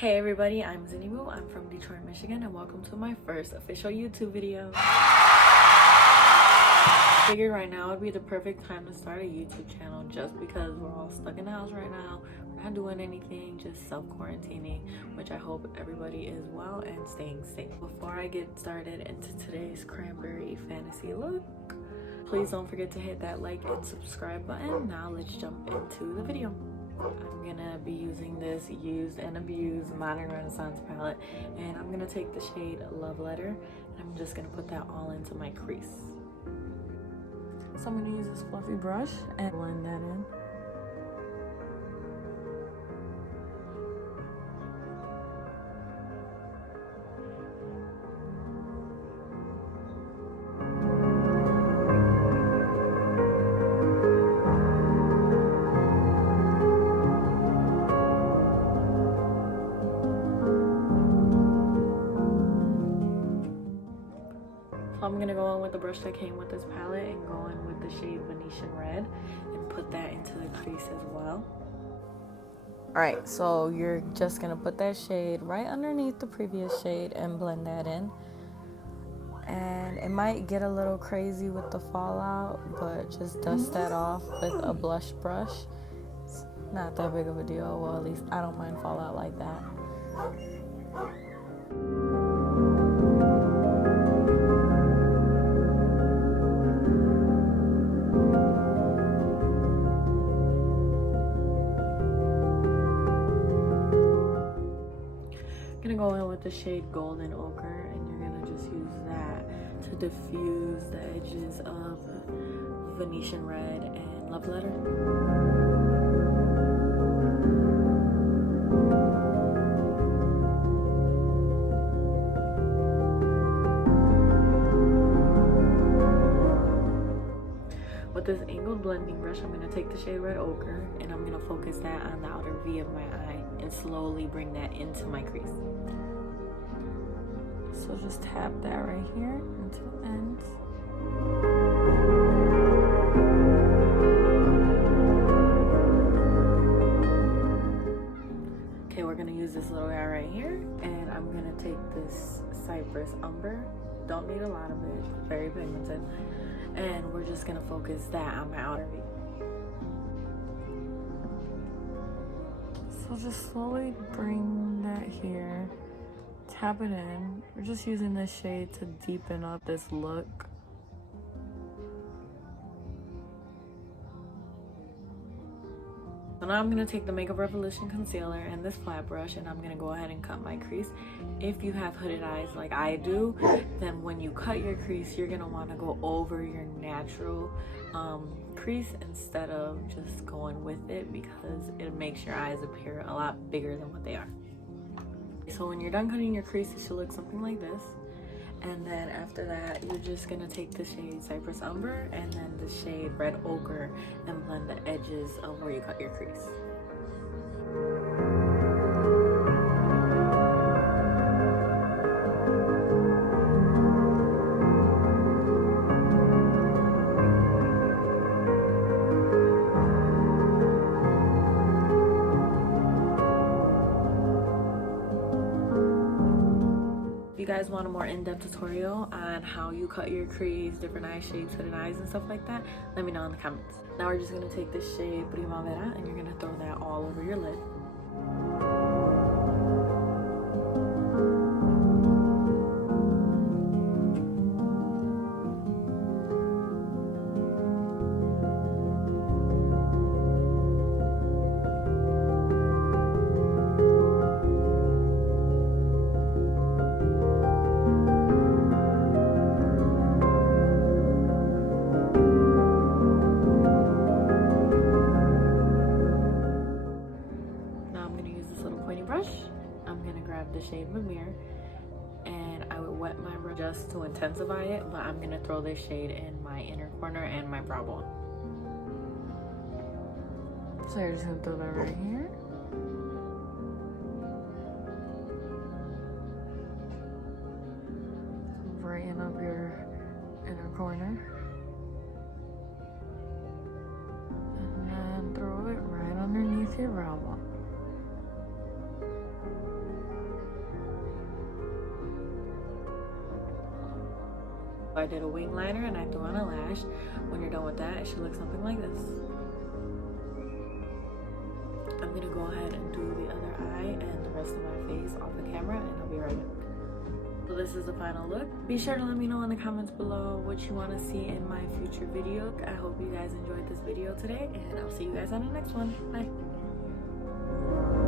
Hey everybody, I'm Zinimu. I'm from Detroit, Michigan, and welcome to my first official YouTube video. I figured right now would be the perfect time to start a YouTube channel just because we're all stuck in the house right now. We're not doing anything, just self-quarantining, which I hope everybody is well and staying safe. Before I get started into today's cranberry fantasy look, please don't forget to hit that like and subscribe button. Now let's jump into the video. I'm gonna be using this used and abused Modern Renaissance palette, and I'm gonna take the shade Love Letter, and I'm just gonna put that all into my crease. So I'm gonna use this fluffy brush and blend that in. I'm gonna go in with the brush that came with this palette and go in with the shade Venetian Red and put that into the crease as well. Alright, so you're just gonna put that shade right underneath the previous shade and blend that in. And it might get a little crazy with the fallout, but just dust that off with a blush brush. It's not that big of a deal. Well, at least I don't mind fallout like that. Gonna go in with the shade Golden Ochre, and you're gonna just use that to diffuse the edges of Venetian Red and Love Letter. With this angled blending brush, I'm going to take the shade Red Ochre and I'm going to focus that on the outer V of my eye and slowly bring that into my crease. So just tap that right here into the ends. Okay, we're going to use this little guy right here, and I'm going to take this Cypress Umber. Don't need a lot of it, very pigmented. And we're just gonna focus that on my outer V. So just slowly bring that here, tap it in. We're just using this shade to deepen up this look. So now I'm going to take the Makeup Revolution concealer and this flat brush, and I'm going to go ahead and cut my crease. If you have hooded eyes like I do, then when you cut your crease, you're going to want to go over your natural crease instead of just going with it, because it makes your eyes appear a lot bigger than what they are. So when you're done cutting your crease, it should look something like this. And then after that, you're just gonna take the shade Cypress Umber and then the shade Red Ochre and blend the edges of where you cut your crease. If you guys want a more in-depth tutorial on how you cut your crease, different eye shapes, hooded eyes and stuff like that, let me know in the comments. Now we're just going to take this shade Primavera and you're going to throw that all over your lid. I'm gonna grab the shade Mimir and I would wet my brush just to intensify it, but I'm gonna throw this shade in my inner corner and my brow bone. So you're just gonna throw that right here. Brighten up your inner corner. And then throw it right underneath your brow bone. I did a wing liner and I threw on a lash. When you're done with that, it should look something like this. I'm gonna go ahead and do the other eye and the rest of my face off the camera, and I'll be right back. So this is the final look. Be sure to let me know in the comments below what you want to see in my future video. I hope you guys enjoyed this video today, and I'll see you guys on the next one. Bye.